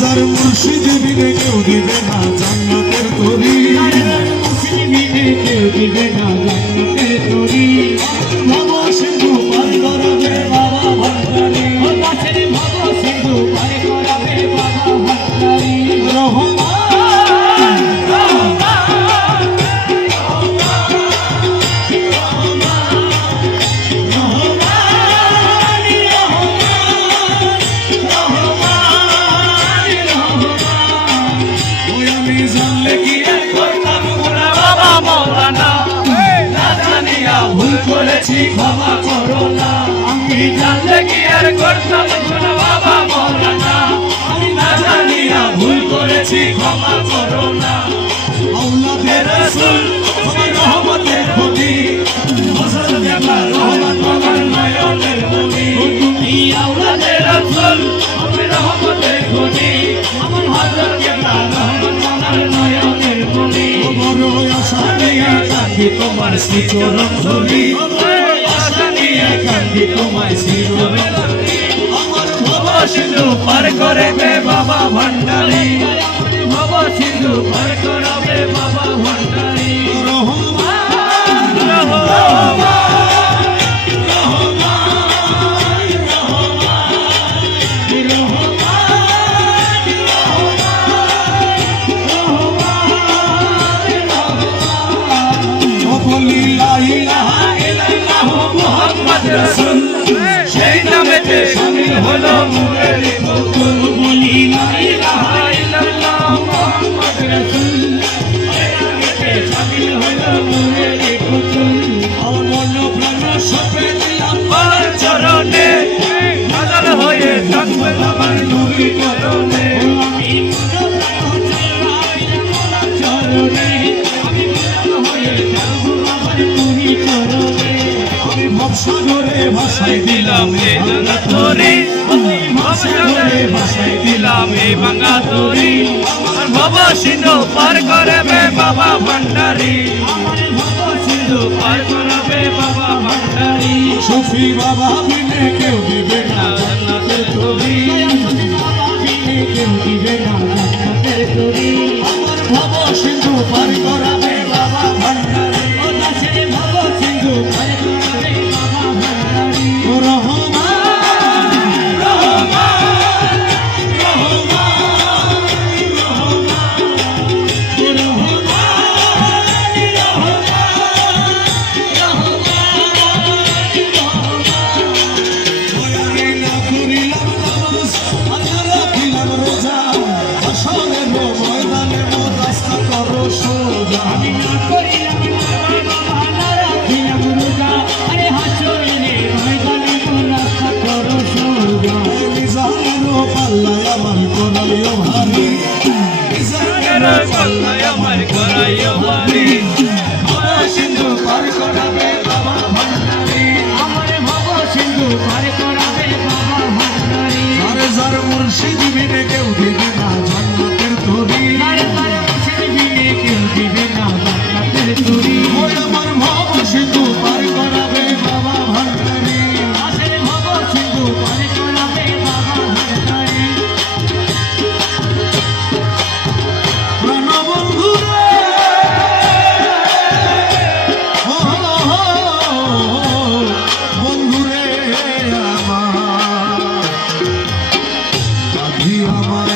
যার মুর্শিদ বিনে কেউ দিবে না জান্নাতের তরি, মুর্শিদ বিনে কেউ দিবে না জান্নাতের তরি। ভব সিন্ধু পার করাবে বাবা ভান্ডারি, ও গাছের ভব সিন্ধু পার করাবে বাবা ভান্ডারি। রহমান জানলে কি আর করতাম গুনাহ বাবা মওলানা, না জানিয়া ভুল করেছি ক্ষমা করো না। আমি জানলে কি আর করতাম গুনাহ বাবা মওলানা, আমি না জানিয়া ভুল করেছি ক্ষমা করো না। আওলাদের রাসূল তুমি রহমতের খনি, ফজল জামা রহমত তোমার নয়নের মনি। তুমি আওলাদের রাসূল তুমি রহমতের খনি, আমার হযরত জামা রহমত তোমার নয়নের মনি। বড় আশা নিয়ে কাঁদি তোমার শ্রীচরণ ধরি, আশা নিয়ে কাঁদি তোমার শ্রীচরণ ধরি। আমার ভব সিন্ধু পার করবে বাবা ভান্ডারি, ভব সিন্ধু পার করবে বাবা ভান্ডারি। সেই নামেতে শামিল হলো নূরের পুতুল, বলি লা ইলাহা ইল্লাল্লাহ মুহাম্মদ রাসূল। সেই নামেতে শামিল হলো নূরের পুতুল। অমূল্য প্রাণ সপে দিলাম আমার চরণে নাজাল হয়ে থাকবে আমার নবী চরণে। আমি চরণে আমি হয়ে থাকবো আমার নবী চরণে। আমি ভবসাগরে ভাসাই দিলাম এ ভাঙা তরি, ভবসাগরে ভাসাই দিলাম এ ভাঙা তরি। আমার ভব সিন্ধু পার করবে বাবা ভান্ডারি, আমার ভব সিন্ধু পার করবে বাবা ভান্ডারি। শফি বাবা বিনে কেউ দিবে না জান্নাতের তরি, বাবা বিনে কেউ দিবে না জান্নাতের তরি। আমার ভব সিন্ধু পার করাবে বাবা ভান্ডারি। ও গাছের ভব সিন্ধু পার করবে বাবা ভান্ডারি। আমি না করিলাম বাবা না রাখিলাম রোজা, আরে হাসরে ময়দানে রাস্তা করো সোজা। মিজানেরও পাল্লায় আমার করাইও ভারী, মিজানেরও পাল্লায় আমার করাইও ভারী। ভব সিন্ধু পার করাবে বাবা ভান্ডারি। আমার ভব সিন্ধু পার করাবে বাবা ভান্ডারি। আর যার মুর্শিদ বিনে কেউ দিবে না জান্নাতের তরি, তার তার মুর্শিদ বিনে কেউ দিবে না জান্নাতের তরি। ওই আমার ভব সিন্ধু পার করাবে বাবা ভান্ডারি। আসের ভব সিন্ধু পার করাবে বাবা ভান্ডারি। প্রাণবন্ধু রে, ও বন্ধু রে আমার, আধি আমার